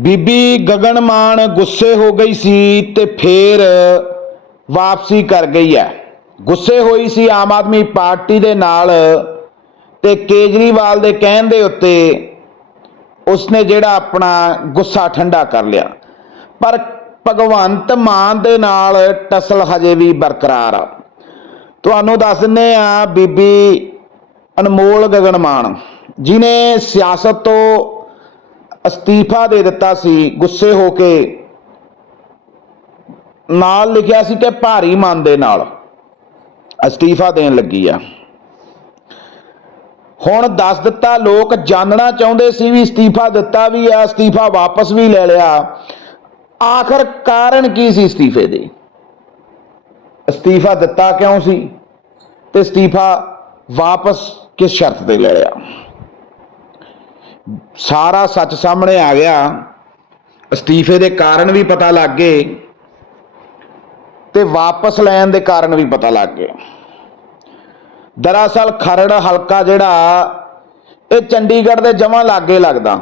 ਬੀਬੀ ਗਗਨ ਮਾਨ ਗੁੱਸੇ ਹੋ ਗਈ ਸੀ ਤੇ ਫੇਰ ਵਾਪਸੀ ਕਰ ਗਈ ਹੈ। ਗੁੱਸੇ ਹੋਈ ਸੀ ਆਮ ਆਦਮੀ ਪਾਰਟੀ ਦੇ ਨਾਲ ਤੇ ਕੇਜਰੀਵਾਲ ਦੇ ਕਹਿਣ ਦੇ ਉੱਤੇ ਉਸਨੇ ਜਿਹੜਾ ਆਪਣਾ ਗੁੱਸਾ ਠੰਡਾ ਕਰ ਲਿਆ। ਪਰ ਭਗਵੰਤ ਮਾਨ ਦੇ ਨਾਲ ਟਸਲ ਹਜੇ ਵੀ ਬਰਕਰਾਰ ਆ। ਤੁਹਾਨੂੰ ਦੱਸ ਦਿੰਨੇ ਆ ਬੀਬੀ ਅਨਮੋਲ ਗਗਨ ਮਾਨ ਜਿਨੇ ਸਿਆਸਤ ਤੋਂ ਅਸਤੀਫਾ ਦੇ ਦਿੱਤਾ ਸੀ, ਗੁੱਸੇ ਹੋ ਕੇ ਨਾਲ ਲਿਖਿਆ ਸੀ ਕਿ ਭਾਰੀ ਮਨ ਦੇ ਨਾਲ ਅਸਤੀਫਾ ਦੇਣ ਲੱਗੀ ਆ। ਹੁਣ ਦੱਸ ਦਿੱਤਾ, ਲੋਕ ਜਾਣਨਾ ਚਾਹੁੰਦੇ ਸੀ ਵੀ ਅਸਤੀਫਾ ਦਿੱਤਾ ਵੀ ਆ, ਅਸਤੀਫਾ ਵਾਪਸ ਵੀ ਲੈ ਲਿਆ। ਆਖਰ ਕਾਰਨ ਕੀ ਸੀ ਅਸਤੀਫੇ ਦੇ? ਅਸਤੀਫਾ ਦਿੱਤਾ ਕਿਉਂ ਸੀ? ਤੇ ਅਸਤੀਫਾ ਵਾਪਸ ਕਿਸ ਸ਼ਰਤ ਤੇ ਲੈ ਲਿਆ? ਸਾਰਾ ਸੱਚ ਸਾਹਮਣੇ ਆ ਗਿਆ। ਅਸਤੀਫੇ ਦੇ ਕਾਰਨ ਵੀ ਪਤਾ ਲੱਗ ਗਏ ਤੇ ਵਾਪਸ ਲੈਣ ਦੇ ਕਾਰਨ ਵੀ ਪਤਾ ਲੱਗ ਗਏ ਦਰਅਸਲ ਖਰੜ ਹਲਕਾ ਜਿਹੜਾ, ਇਹ ਚੰਡੀਗੜ੍ਹ ਦੇ ਜਮਾ ਲਾਗੇ ਲੱਗਦਾ।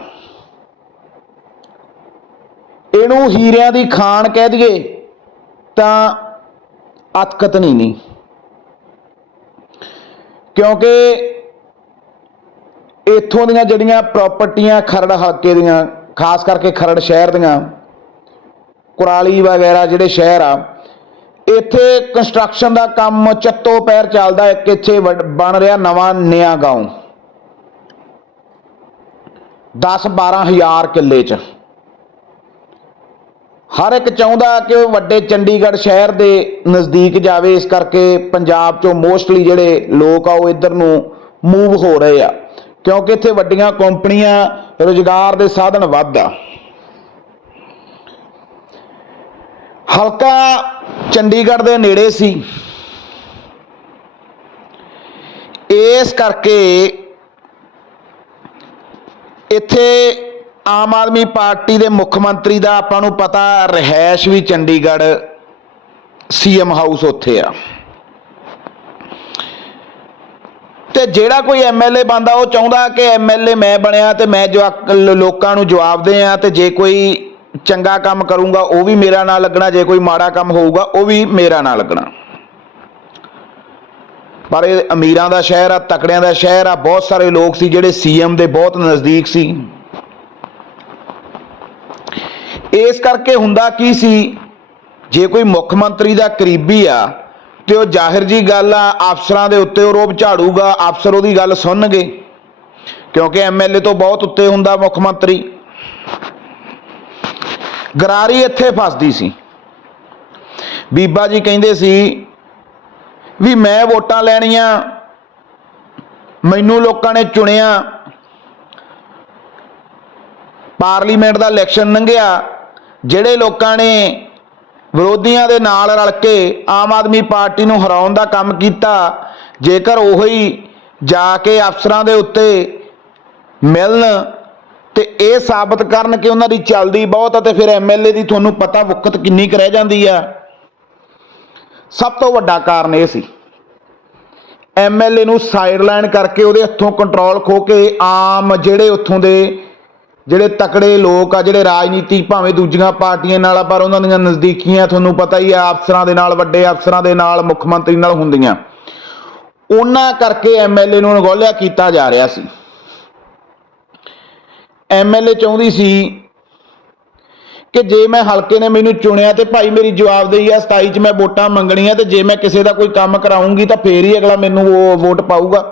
ਇਹਨੂੰ ਹੀਰਿਆਂ ਦੀ ਖਾਨ ਕਹਿ ਦਈਏ, ਤਾਂ ਅਤਕਤ ਨਹੀਂ ਨਹੀਂ। ਕਿਉਂਕਿ ਇੱਥੋਂ ਦੀਆਂ ਜਿਹੜੀਆਂ ਪ੍ਰਾਪਰਟੀਆਂ ਖਰੜ ਹਲਕੇ ਦੀਆਂ, ਖਾਸ ਕਰਕੇ ਖਰੜ ਸ਼ਹਿਰ ਦੀਆਂ, ਕੁਰਾਲੀ ਵਗੈਰਾ ਜਿਹੜੇ ਸ਼ਹਿਰ ਆ, ਇੱਥੇ ਕੰਸਟਰਕਸ਼ਨ ਦਾ ਕੰਮ ਚੱਤੋ ਪੈਰ ਚੱਲਦਾ ਇੱਕ ਇੱਥੇ ਵੱਡ- ਬਣ ਰਿਹਾ ਨਵਾਂ ਨਿਆ ਗਾਉਂ। 10 12000 ਕਿੱਲੇ ਚ। ਹਰ ਇੱਕ ਚਾਹੁੰਦਾ ਕਿ ਉਹ ਵੱਡੇ ਚੰਡੀਗੜ੍ਹ ਸ਼ਹਿਰ ਦੇ ਨਜ਼ਦੀਕ ਜਾਵੇ, ਇਸ ਕਰਕੇ ਪੰਜਾਬ ਚੋਂ ਮੋਸਟਲੀ ਜਿਹੜੇ ਲੋਕ ਆ ਉਹ ਇੱਧਰ ਨੂੰ ਮੂਵ ਹੋ ਰਹੇ ਆ। ਕਿਉਂਕਿ ਇੱਥੇ ਵੱਡੀਆਂ ਕੰਪਨੀਆਂ ਰੋਜ਼ਗਾਰ ਦੇ ਸਾਧਨ ਵੱਧ ਆ। ਹਲਕਾ ਚੰਡੀਗੜ੍ਹ ਦੇ ਨੇੜੇ ਸੀ। ਇਸ ਕਰਕੇ ਇੱਥੇ ਆਮ ਆਦਮੀ ਪਾਰਟੀ ਦੇ ਮੁੱਖ ਮੰਤਰੀ ਦਾ ਆਪਾਂ ਨੂੰ ਪਤਾ ਰਹਿائش ਵੀ ਚੰਡੀਗੜ੍ਹ ਸੀਐਮ ਹਾਊਸ ਉੱਥੇ ਆ। ਤੇ ਜਿਹੜਾ ਕੋਈ ਐਮਐਲਏ ਬੰਦਾ ਉਹ ਚਾਹੁੰਦਾ ਕਿ ਐਮਐਲਏ ਮੈਂ ਬਣਿਆ ਤੇ ਮੈਂ ਜਵਾਕ- ਲੋਕਾਂ ਨੂੰ ਜਵਾਬ ਦੇ ਆ ਤੇ ਜੇ ਕੋਈ ਚੰਗਾ ਕੰਮ ਕਰੂੰਗਾ, ਉਹ ਵੀ ਮੇਰਾ ਨਾਂ ਲੱਗਣਾ, ਜੇ ਕੋਈ ਮਾੜਾ ਕੰਮ ਹੋਊਗਾ, ਉਹ ਵੀ ਮੇਰਾ ਨਾਂ ਲੱਗਣਾ। ਪਰ ਇਹ ਅਮੀਰਾਂ ਦਾ ਸ਼ਹਿਰ ਆ, ਤਕੜਿਆਂ ਦਾ ਸ਼ਹਿਰ ਆ, ਬਹੁਤ ਸਾਰੇ ਲੋਕ ਸੀ ਜਿਹੜੇ ਸੀਐਮ ਦੇ ਬਹੁਤ ਨਜ਼ਦੀਕ ਸੀ। ਇਸ ਕਰਕੇ ਹੁੰਦਾ ਕੀ ਸੀ, ਜੇ ਕੋਈ ਮੁੱਖ ਮੰਤਰੀ ਦਾ ਕਰੀਬੀ ਆ ਤੇ ਉਹ ਜ਼ਾਹਿਰ ਜੀ ਗੱਲ ਆ, ਅਫਸਰਾਂ ਦੇ ਉੱਤੇ ਉਹ ਰੋਬ ਝਾੜੂਗਾ, ਅਫਸਰ ਉਹਦੀ ਗੱਲ ਸੁਣਨਗੇ। ਕਿਉਂਕਿ ਐਮਐਲਏ ਤੋਂ ਬਹੁਤ ਉੱਤੇ ਹੁੰਦਾ ਮੁੱਖ ਮੰਤਰੀ। ਗਰਾਰੀ ਇੱਥੇ ਫਸਦੀ ਸੀ। ਬੀਬਾ ਜੀ ਕਹਿੰਦੇ ਸੀ ਵੀ ਮੈਂ ਵੋਟਾਂ ਲੈਣੀਆਂ, ਮੈਨੂੰ ਲੋਕਾਂ ਨੇ ਚੁਣਿਆ। ਪਾਰਲੀਮੈਂਟ ਦਾ ਇਲੈਕਸ਼ਨ ਲੰਘਿਆ, ਜਿਹੜੇ ਲੋਕਾਂ ਨੇ ਵਿਰੋਧੀਆਂ ਦੇ ਨਾਲ ਰਲ ਕੇ ਆਮ ਆਦਮੀ ਪਾਰਟੀ ਨੂੰ ਹਰਾਉਣ ਦਾ ਕੰਮ ਕੀਤਾ, ਜੇਕਰ ਉਹੀ ਜਾ ਕੇ ਅਫਸਰਾਂ ਦੇ ਉੱਤੇ ਮਿਲਣ ਤੇ ਇਹ ਸਾਬਤ ਕਰਨ ਕਿ ਉਹਨਾਂ ਦੀ ਚੱਲਦੀ ਬਹੁਤ ਆ ਤੇ ਫਿਰ ਐਮਐਲਏ ਦੀ ਤੁਹਾਨੂੰ ਪਤਾ ਵਕਤ ਕਿੰਨੀ ਕੁ ਰਹਿ ਜਾਂਦੀ ਆ। ਸਭ ਤੋਂ ਵੱਡਾ ਕਾਰਨ ਇਹ ਸੀ। ਐਮਐਲਏ ਨੂੰ ਸਾਈਡਲਾਈਨ ਕਰਕੇ ਉਹਦੇ ਹੱਥੋਂ ਕੰਟਰੋਲ ਖੋ ਕੇ ਆਮ ਜਿਹੜੇ ਉੱਥੋਂ ਦੇ ਜਿਹੜੇ ਤਕੜੇ ਲੋਕ ਆ, ਜਿਹੜੇ ਰਾਜਨੀਤੀ ਭਾਵੇਂ ਦੂਜੀਆਂ ਪਾਰਟੀਆਂ ਨਾਲ ਆ, ਪਰ ਉਹਨਾਂ ਦੀਆਂ ਨਜ਼ਦੀਕੀਆਂ ਤੁਹਾਨੂੰ ਪਤਾ ਹੀ ਆ, ਅਫਸਰਾਂ ਦੇ ਨਾਲ, ਵੱਡੇ ਅਫਸਰਾਂ ਦੇ ਨਾਲ, ਮੁੱਖ ਮੰਤਰੀ ਨਾਲ ਹੁੰਦੀਆਂ। ਉਹਨਾਂ ਕਰਕੇ ਐਮਐਲਏ ਨੂੰ ਅਣਗੌਲਿਆ ਕੀਤਾ ਜਾ ਰਿਹਾ ਸੀ। ਐਮਐਲਏ ਚਾਹੁੰਦੀ ਸੀ ਕਿ ਜੇ ਮੈਂ ਹਲਕੇ ਨੇ ਮੈਨੂੰ ਚੁਣਿਆ ਤੇ ਭਾਈ ਮੇਰੀ ਜਵਾਬਦੇਹੀ ਆ 27 ਚ ਮੈਂ ਵੋਟਾਂ ਮੰਗਣੀਆਂ ਤੇ ਜੇ ਮੈਂ ਕਿਸੇ ਦਾ ਕੋਈ ਕੰਮ ਕਰਾਉਂਗੀ ਤਾਂ ਫੇਰ ਹੀ ਅਗਲਾ ਮੈਨੂੰ ਉਹ ਵੋਟ ਪਾਊਗਾ।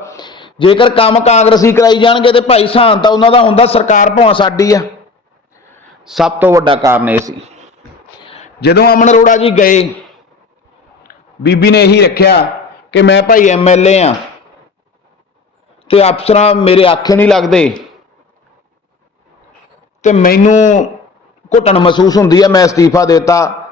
ਜੇਕਰ ਕੰਮ ਕਾਂਗਰਸੀ ਕਰਾਈ ਜਾਣਗੇ ਤੇ ਭਾਈ ਸਾਨ ਤਾਂ ਉਹਨਾਂ ਦਾ ਹੁੰਦਾ, ਸਰਕਾਰ ਭਾਵੇਂ ਸਾਡੀ ਆ। ਸਭ ਤੋਂ ਵੱਡਾ ਕਾਰਨ ਇਹ ਸੀ। ਜਦੋਂ ਅਮਨ ਅਰੋੜਾ ਜੀ ਗਏ, ਬੀਬੀ ਨੇ ਇਹੀ ਰੱਖਿਆ ਕਿ ਮੈਂ ਭਾਈ ਐਮਐਲਏ ਆ ਤੇ ਅਫਸਰਾਂ ਮੇਰੇ ਆਖੇ ਨਹੀਂ ਲੱਗਦੇ ਤੇ ਮੈਨੂੰ ਘੁੱਟਣ ਮਹਿਸੂਸ ਹੁੰਦੀ ਆ, ਮੈਂ ਅਸਤੀਫਾ ਦੇਤਾ।